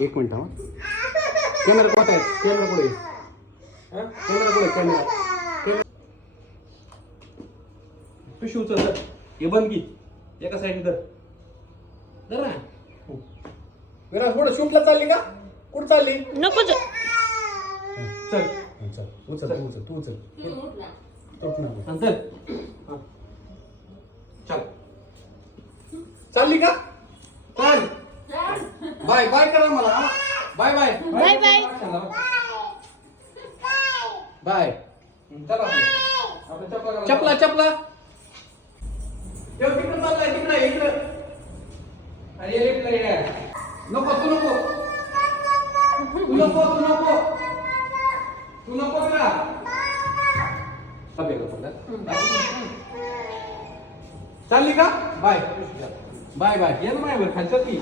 एक मिनिट हा. कॅमेरा कोणता आहे? कॅमेरा कुठे आहे? कॅमेरा कुठे आहे? कॅमेरा पिशू उचल तर. हे बंद की एका साईडने धर ना. विराज कुठं शूटला चालली का? कुठं चालली? नको चल चल उचल तू उचल चल. चल चालली का? चल बाय बाय करा मला. Bye bye bye bye bye. चपला चपला तिकडे चाललाय तिकडे इकडे. अरे नको तू नको तू नको तू नको तू नको का? चालली का? बाय बाय बाय ये ना माझ्यावर खालचं की.